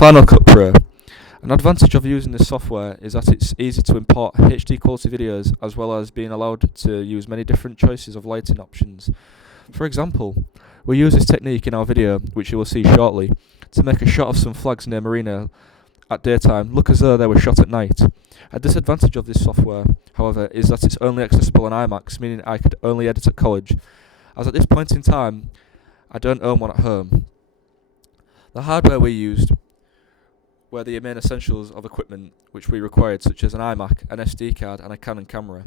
Final Cut Pro. An advantage of using this software is that it's easy to import HD quality videos as well as being allowed to use many different choices of lighting options. For example, we use this technique in our video, which you will see shortly, to make a shot of some flags near Marina at daytime look as though they were shot at night. A disadvantage of this software, however, is that it's only accessible on iMacs, meaning I could only edit at college, as at this point in time I don't own one at home. The hardware we used were the main essentials of equipment which we required, such as an iMac, an SD card and a Canon camera.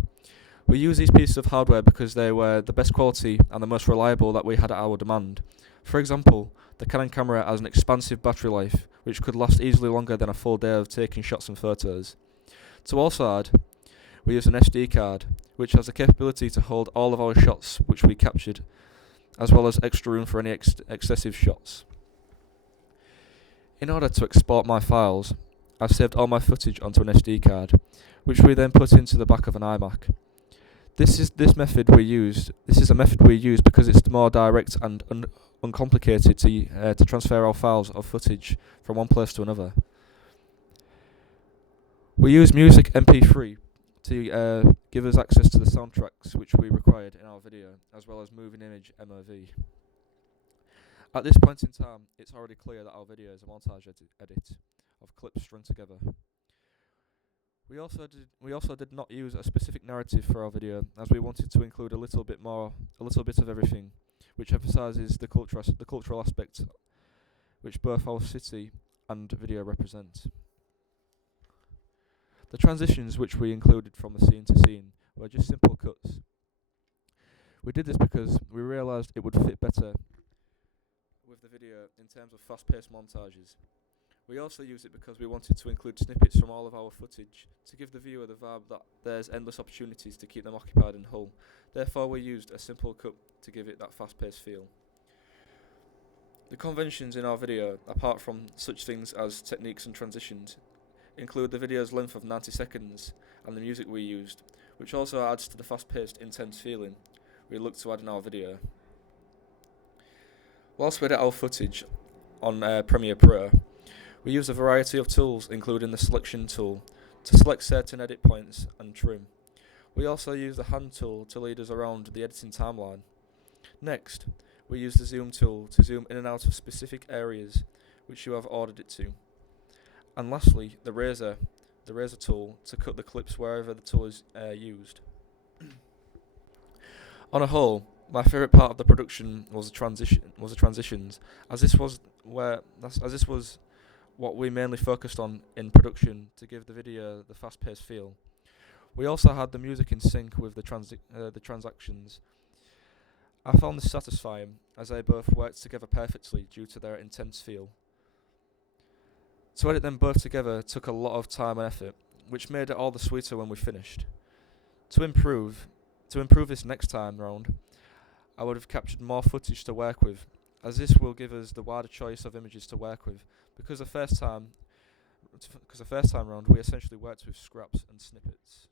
We used these pieces of hardware because they were the best quality and the most reliable that we had at our demand. For example, the Canon camera has an expansive battery life which could last easily longer than a full day of taking shots and photos. To also add, we used an SD card which has the capability to hold all of our shots which we captured, as well as extra room for any excessive shots. In order to export my files, I saved all my footage onto an SD card, which we then put into the back of an iMac. This is a method we use because it's more direct and uncomplicated to transfer our files of footage from one place to another. We use Music MP3 to give us access to the soundtracks which we required in our video, as well as moving image MOV. At this point in time, it's already clear that our video is a montage edit of clips strung together. We also did not use a specific narrative for our video, as we wanted to include a little bit of everything, which emphasises the cultural aspect which both our city and video represent. The transitions which we included from the scene to scene were just simple cuts. We did this because we realised it would fit better with the video in terms of fast-paced montages. We also used it because we wanted to include snippets from all of our footage to give the viewer the vibe that there's endless opportunities to keep them occupied in Hull. Therefore we used a simple cut to give it that fast-paced feel. The conventions in our video, apart from such things as techniques and transitions, include the video's length of 90 seconds and the music we used, which also adds to the fast-paced, intense feeling we look to add in our video. Whilst we edit our footage on Premiere Pro, we use a variety of tools, including the selection tool, to select certain edit points and trim. We also use the hand tool to lead us around the editing timeline. Next, we use the zoom tool to zoom in and out of specific areas which you have ordered it to. And lastly, the razor tool to cut the clips wherever the tool is used. On a whole, my favourite part of the production was the transitions, as this was what we mainly focused on in production to give the video the fast-paced feel. We also had the music in sync with the transactions. I found this satisfying, as they both worked together perfectly due to their intense feel. To edit them both together took a lot of time and effort, which made it all the sweeter when we finished. To improve this next time round, I would have captured more footage to work with, as this will give us the wider choice of images to work with, because the first time round we essentially worked with scraps and snippets.